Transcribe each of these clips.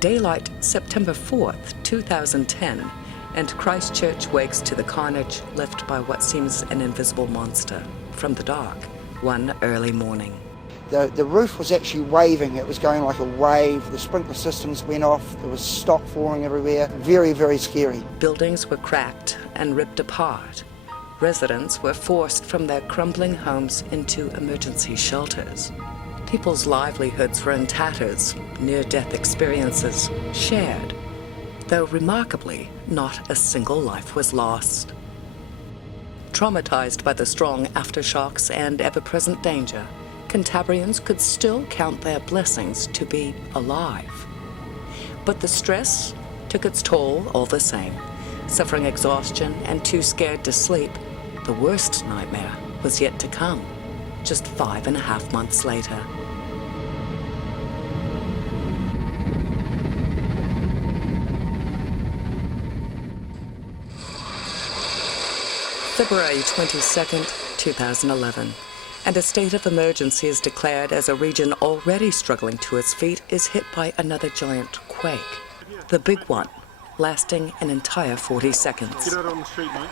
Daylight September 4th, 2010, and Christchurch wakes to the carnage left by what seems an invisible monster from the dark one early morning. The roof was actually waving. It was going like a wave. The sprinkler systems went off. There was stock falling everywhere. Very, very scary. Buildings were cracked and ripped apart. Residents were forced from their crumbling homes into emergency shelters. People's livelihoods were in tatters, near-death experiences shared, though remarkably, not a single life was lost. Traumatized by the strong aftershocks and ever-present danger, Cantabrians could still count their blessings to be alive. But the stress took its toll all the same. Suffering exhaustion and too scared to sleep, the worst nightmare was yet to come, just 5.5 months later. February 22nd, 2011. And a state of emergency is declared as a region already struggling to its feet is hit by another giant quake. The big one, lasting an entire 40 seconds. Get out on the street, mate.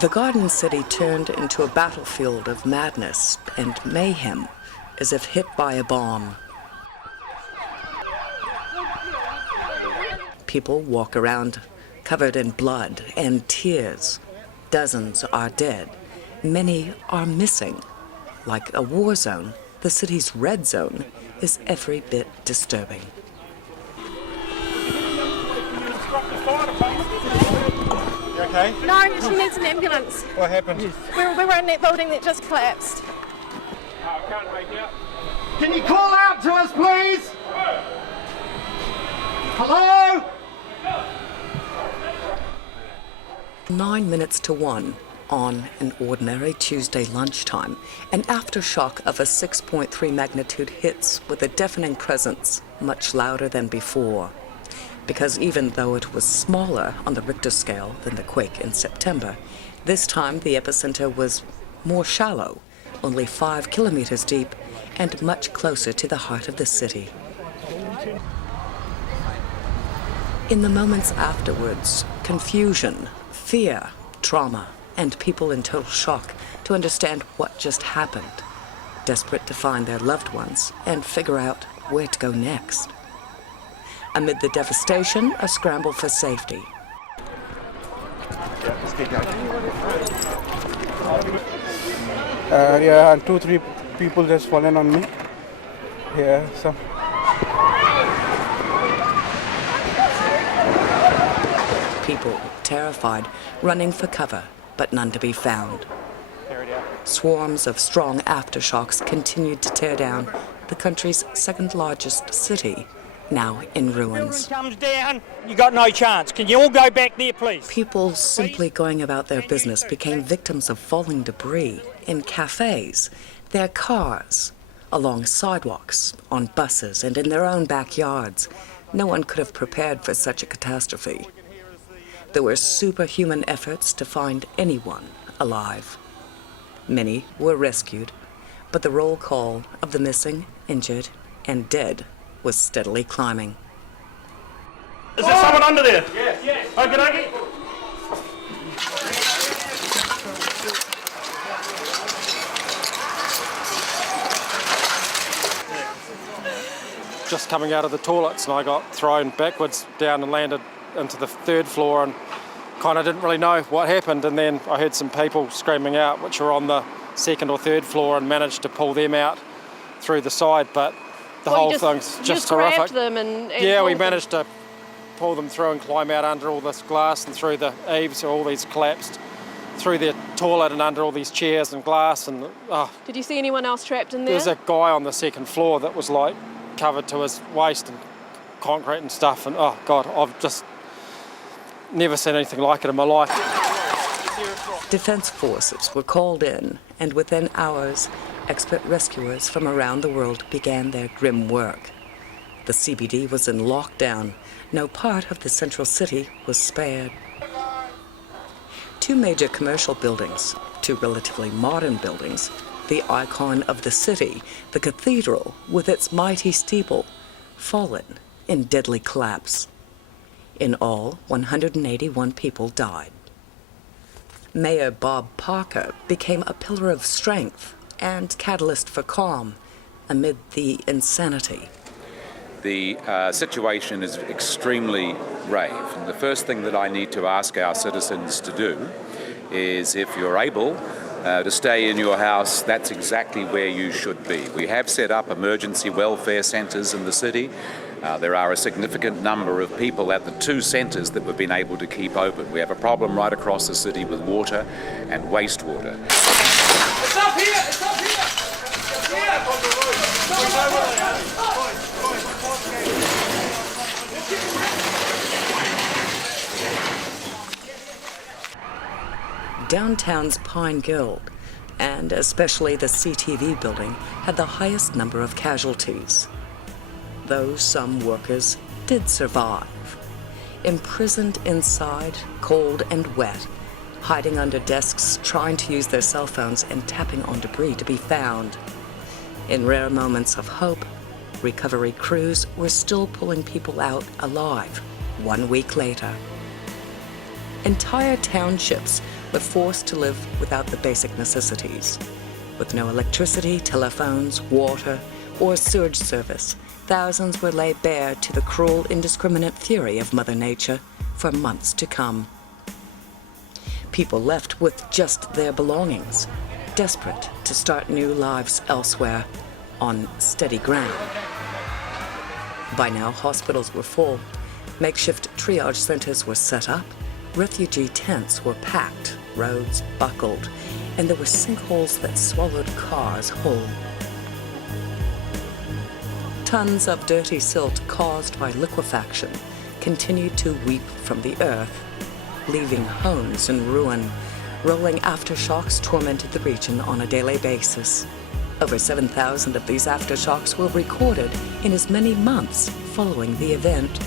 The Garden City turned into a battlefield of madness and mayhem, as if hit by a bomb. People walk around covered in blood and tears. Dozens are dead. Many are missing. Like a war zone, the city's red zone is every bit disturbing. You okay? No, she needs an ambulance. What happened? We were in that building that just collapsed. I can't make out. Can you call out to us, please? Hello? 9 minutes to 1 on an ordinary Tuesday lunchtime, an aftershock of a 6.3 magnitude hits with a deafening presence much louder than before. Because even though it was smaller on the Richter scale than the quake in September, this time the epicenter was more shallow, only 5 kilometers deep, and much closer to the heart of the city. In the moments afterwards, confusion, fear, trauma, and people in total shock to understand what just happened, desperate to find their loved ones and figure out where to go next. Amid the devastation, a scramble for safety. And 2-3 people just fallen on me. Yeah, so. People, terrified, running for cover, but none to be found. Swarms of strong aftershocks continued to tear down the country's second largest city, now in ruins. Comes down, you got no chance. Can you all go back there, please? People simply going about their business became victims of falling debris in cafes, their cars, along sidewalks, on buses, and in their own backyards. No one could have prepared for such a catastrophe. There were superhuman efforts to find anyone alive. Many were rescued, but the roll call of the missing, injured, and dead was steadily climbing. Is there someone under there? Yes. Okay. Just coming out of the toilets, and I got thrown backwards down and landed into the 3rd floor, and kind of didn't really know what happened. And then I heard some people screaming out, which were on the 2nd or 3rd floor, and managed to pull them out through the side. But the whole thing's just horrific. Grabbed them and yeah, we managed to pull them through and climb out under all this glass and through the eaves, all these collapsed, through the toilet and under all these chairs and glass. And Did you see anyone else trapped in there? There's a guy on the 2nd floor that was like covered to his waist in concrete and stuff. And oh God, I've just never seen anything like it in my life. Defense forces were called in, and within hours, expert rescuers from around the world began their grim work. The CBD was in lockdown. No part of the central city was spared. 2 major commercial buildings, 2 relatively modern buildings, the icon of the city, the cathedral with its mighty steeple, fallen in deadly collapse. In all, 181 people died. Mayor Bob Parker became a pillar of strength and catalyst for calm amid the insanity. The situation is extremely grave. And the first thing that I need to ask our citizens to do is, if you're able to stay in your house, that's exactly where you should be. We have set up emergency welfare centres in the city. There are a significant number of people at the 2 centres that we've been able to keep open. We have a problem right across the city with water and wastewater. It's up here! It's up here! It's here! Downtown's Pine Guild, and especially the CTV building, had the highest number of casualties. Though some workers did survive. Imprisoned inside, cold and wet, hiding under desks, trying to use their cell phones and tapping on debris to be found. In rare moments of hope, recovery crews were still pulling people out alive 1 week later. Entire townships were forced to live without the basic necessities. With no electricity, telephones, water, or sewage service, thousands were laid bare to the cruel, indiscriminate fury of Mother Nature for months to come. People left with just their belongings, desperate to start new lives elsewhere, on steady ground. By now, hospitals were full, makeshift triage centers were set up, refugee tents were packed, roads buckled, and there were sinkholes that swallowed cars whole. Tons of dirty silt caused by liquefaction continued to weep from the earth, leaving homes in ruin. Rolling aftershocks tormented the region on a daily basis. Over 7,000 of these aftershocks were recorded in as many months following the event.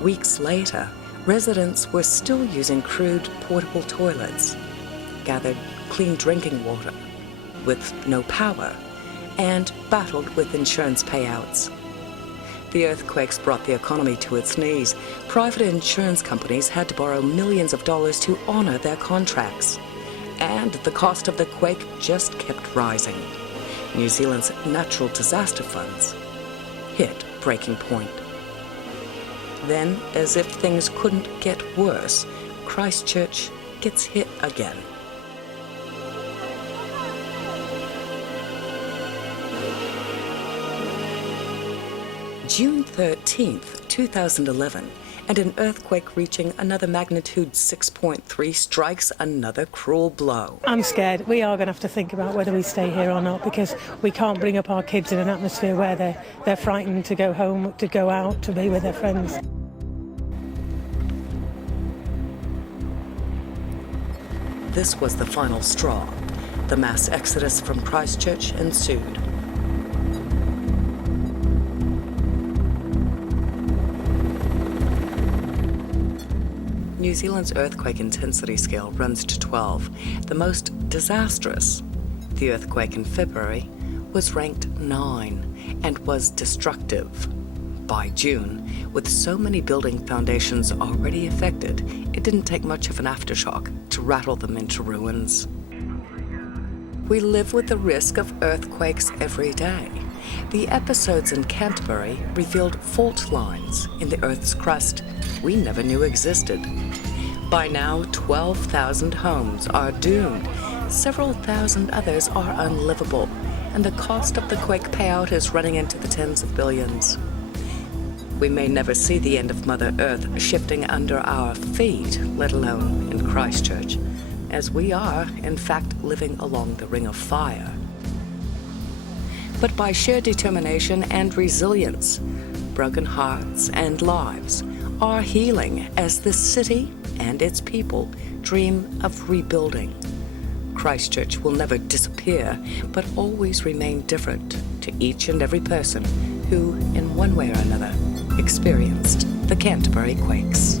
Weeks later, residents were still using crude portable toilets, gathered clean drinking water, with no power, and battled with insurance payouts. The earthquakes brought the economy to its knees. Private insurance companies had to borrow millions of dollars to honor their contracts. And the cost of the quake just kept rising. New Zealand's natural disaster funds hit breaking point. Then, as if things couldn't get worse, Christchurch gets hit again. June 13th, 2011, and an earthquake reaching another magnitude 6.3 strikes another cruel blow. I'm scared. We are going to have to think about whether we stay here or not, because we can't bring up our kids in an atmosphere where they're frightened to go home, to go out, to be with their friends. This was the final straw. The mass exodus from Christchurch ensued. New Zealand's earthquake intensity scale runs to 12. The most disastrous, the earthquake in February, was ranked 9 and was destructive. By June, with so many building foundations already affected, it didn't take much of an aftershock to rattle them into ruins. We live with the risk of earthquakes every day. The episodes in Canterbury revealed fault lines in the Earth's crust we never knew existed. By now, 12,000 homes are doomed. Several thousand others are unlivable, and the cost of the quake payout is running into the tens of billions. We may never see the end of Mother Earth shifting under our feet, let alone in Christchurch, as we are, in fact, living along the Ring of Fire. But by sheer determination and resilience, broken hearts and lives are healing as the city and its people dream of rebuilding. Christchurch will never disappear, but always remain different to each and every person who, in one way or another, experienced the Canterbury quakes.